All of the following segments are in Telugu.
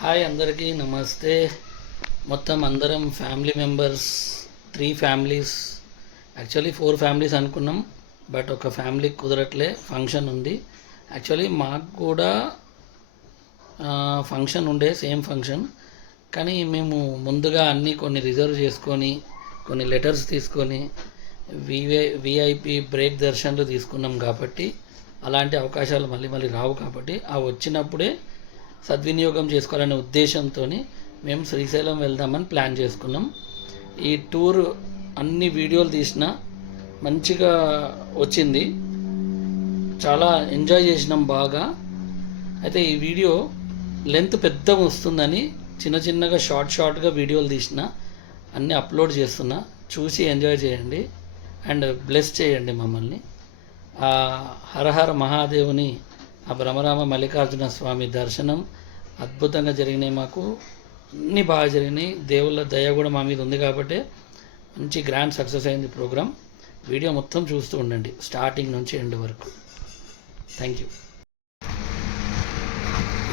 హాయ్ అందరికీ నమస్తే. మొత్తం అందరం family members 3 families, actually 4 families అనుకున్నాం. బట్ ఒక ఫ్యామిలీ కుదరట్లే, ఫంక్షన్ ఉంది. యాక్చువల్లీ మాకు కూడా ఫంక్షన్ ఉండే, సేమ్ ఫంక్షన్. కానీ మేము ముందుగా అన్నీ కొన్ని రిజర్వ్ చేసుకొని, కొన్ని లెటర్స్ తీసుకొని విఐపి బ్రేక్ దర్శనాలు తీసుకున్నాం. కాబట్టి అలాంటి అవకాశాలు మళ్ళీ రావు. కాబట్టి ఆ వచ్చినప్పుడే సద్వినియోగం చేసుకోవాలనే ఉద్దేశంతో మేము శ్రీశైలం వెళ్దామని ప్లాన్ చేసుకున్నాం. ఈ టూర్ అన్ని వీడియోలు తీసిన మంచిగా వచ్చింది, చాలా ఎంజాయ్ చేసినాం బాగా. అయితే ఈ వీడియో లెంత్ పెద్దగా వస్తుందని చిన్నగా షార్ట్గా వీడియోలు తీసిన అన్నీ అప్లోడ్ చేస్తున్నా. చూసి ఎంజాయ్ చేయండి అండ్ బ్లెస్ చేయండి మమ్మల్ని. హరహర మహాదేవుని ఆ బ్రహ్మరామ మల్లికార్జున స్వామి దర్శనం అద్భుతంగా జరిగినాయి. మాకు అన్నీ బాగా జరిగినాయి. దేవుళ్ళ దయ కూడా మా మీద ఉంది కాబట్టి మంచి గ్రాండ్ సక్సెస్ అయింది ప్రోగ్రామ్. వీడియో మొత్తం చూస్తూ ఉండండి స్టార్టింగ్ నుంచి ఎండ్ వరకు. Thank you.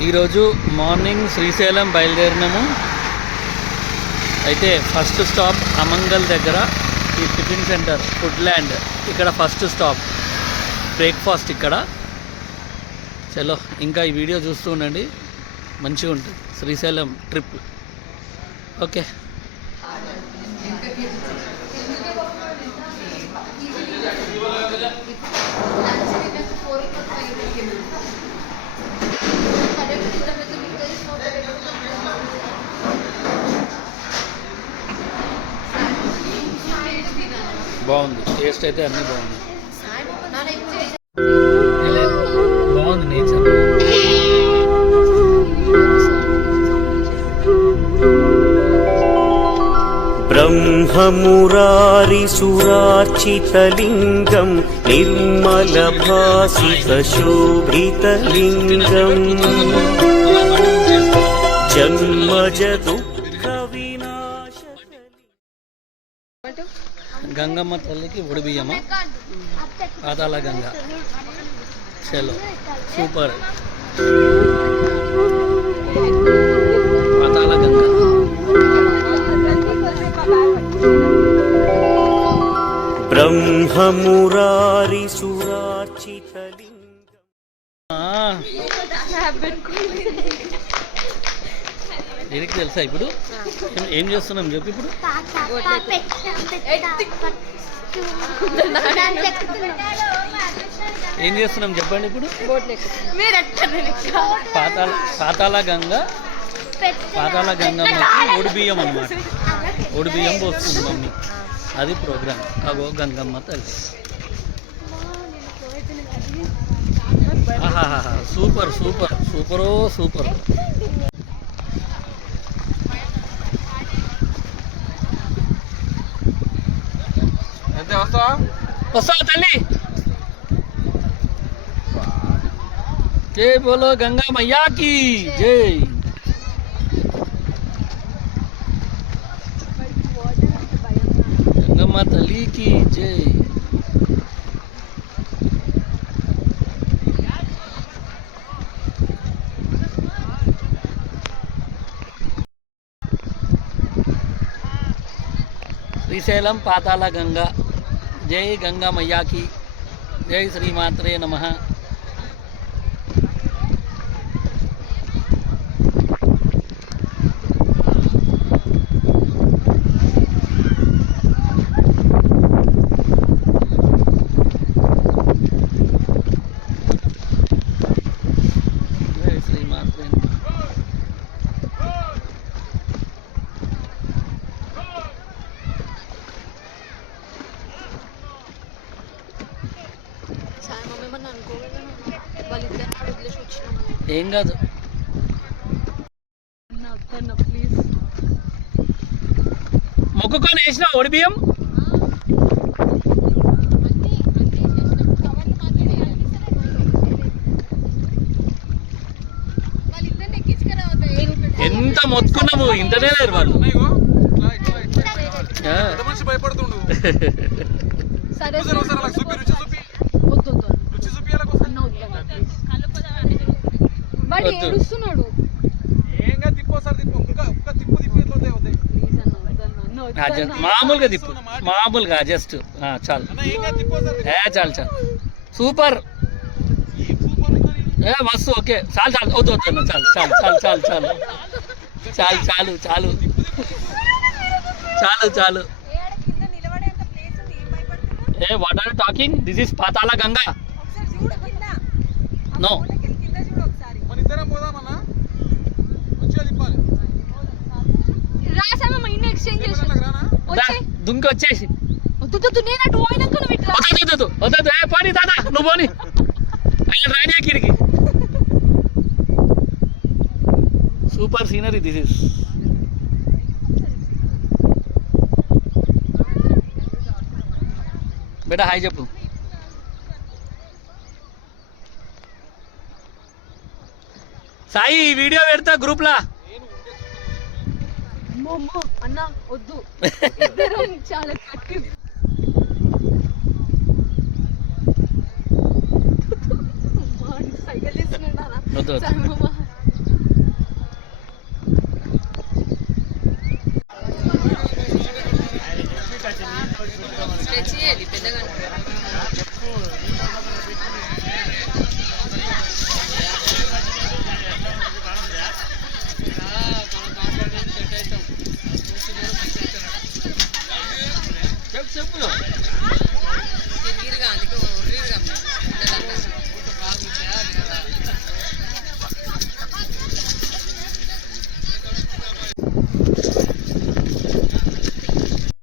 ఈరోజు మార్నింగ్ శ్రీశైలం బయలుదేరినాము. అయితే ఫస్ట్ స్టాప్ అమంగల్ దగ్గర ఈ టిఫిన్ సెంటర్ ఫుడ్ ల్యాండ్, ఇక్కడ ఫస్ట్ స్టాప్. బ్రేక్ఫాస్ట్ ఇక్కడ. చలో ఇంకా ఈ వీడియో చూస్తూ ఉండండి, మంచిగా ఉంటుంది శ్రీశైలం ట్రిప్. ఓకే. బాగుంది, టేస్ట్ అయితే అన్నీ బాగుంది. బాగుంది నేచర్. ब्रह्ममुरारिसुरार्चितलिङ्गं निर्मलभासितशोभितलिङ्गं जन्मजदुःखविनाशकलिङ्गं. గంగమ్మ తల్లికి ఒడి బియ్యమా, పాతాళ గంగ. చలో సూపర్. పాతాళ గంగ. బ్రహ్మమురారిసురార్చితలింగం. దీనికి తెలుసా ఇప్పుడు ఏం చేస్తున్నాం చెప్పి? ఇప్పుడు ఏం చేస్తున్నాం చెప్పండి. ఇప్పుడు పాతాళ గంగమ్మకి ఒడి బియ్యం అన్నమాట. ఒడి బియ్యం పోస్తుంది మమ్మీ, అది ప్రోగ్రామ్. అగో గంగమ్మ తల్లి. ఆహాహా, సూపర్ సూపర్ సూపరో సూపర్. వస్తా తల్లి. జై బోలో గంగా మయ్యాకి జై. గంగమ్మ తల్లికి జై. శ్రీశైలం పాతాళ గంగా. జై గంగా మయ్యాకి జై. శ్రీమాత్రే నమః. ఏం కాదు, మొక్కుకొని వేసిన ఒడి బియ్యం. ఎంత మొత్తుకున్నాము, ఇంటనే లేరు వాళ్ళు. భయపడుతుండు. వాడు ఏడుస్తున్నాడు. ఏంగా ప్లీజ్ అన్న వద్దన్న వద్దన్న మామూలుగా తిప్పు, మామూలుగా జస్ట్ చాలు. చాలు చాలు, సూపర్. మస్తు, ఓకే చాలు చాలు, వద్దు వద్దు అన్న, చాలు చాలు చాలు చాలు చాలు చాలు చాలు చాలు చాలు చాలు. ఏడ కింద నిలబడేంత ప్లేస్ ఉంది ఏం భయపడుతున్నావు what are talking, this is Patala Ganga. ఒకసారి చూడు కింద నో, మూలకెళ్ళి కింద చూడు ఒకసారి రాసామమ్మ ఇన్ని ఎక్స్చేంజ్ చేసి వచ్చే దుంకి వచ్చేసి. వద్దు నేను అటు పోయినాక నువ్వు ఇట్లా వద్దు వద్దు వద్దు, పోనీ తాత నువ్వు పోనీ, ఆయన రాని కిడికి. Super scenery this is. బేటా హాయ్ చెప్పు. సాయి ఈ వీడియో పెడతా గ్రూప్లా. అమ్మో అన్న వద్దు ఇద్దరు చాలా కట్టి సైకిల్ తీసుకున్నానా వద్దు వద్దు. స్ట్రెచ్ చేయాలి పెద్దగా